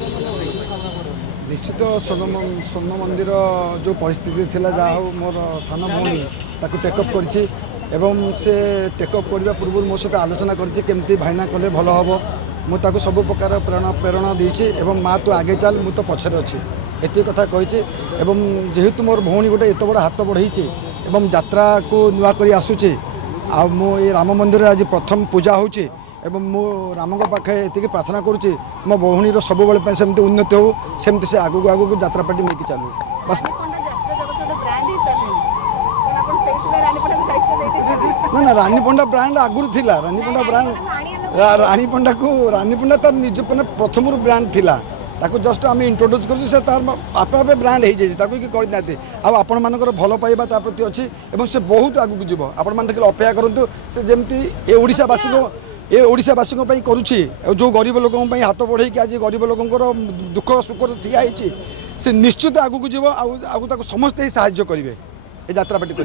निश्चित स्वर्ण मंदिर जो परिस्थिति थिला जा हो मोर सान भौणी ताकू टेकअप करछि एवं से टेकअप करबा पूर्व मो सहित आलोचना करछि केमती भाईना कले भल हम मुझे सब प्रकार प्रेरणा देछि एवं माँ तू आगे चल मु तो पछरे अच्छी एति कथा कहिछि एवं जेहेतु मोर भौणी गोटे एत बड़ हाथ बढ़ेछि एवं यात्रा को नुआ करी आसुछि आ मो ये राम मंदिर आज प्रथम पूजा होछि एवं मो राम पाखे ये प्रार्थना करुच्ची मो भौणीर सब सेमती उन्नति हो सेमती से आगू आगू यात्रा पार्टी नहीं चलू बस ना ना रानी पंडा ब्रांड आगुरी थिला रानी पंडा ब्रांड रानी पंडा तार निज प्रथम ब्रांड थिला ताको जस्ट आम इंट्रोड्यूस कर तार आपे आपे ब्रांड हो जाए कि करना आपण मानकर भल पाइबा ता प्रति अच्छी एवं से बहुत आगू जीव आपण मैंने अपेक्षा करूँ से जमती ए ओडिशावासी ये ओडिशावासी करुच्ची जो गरीब लोकों हाथ बढ़े आज गरीब लोकर दुख सुख ठिया से निश्चित आगू जीव आगू समस्ते ही साहाय्य करेंगे ये यात्रा पार्टी कर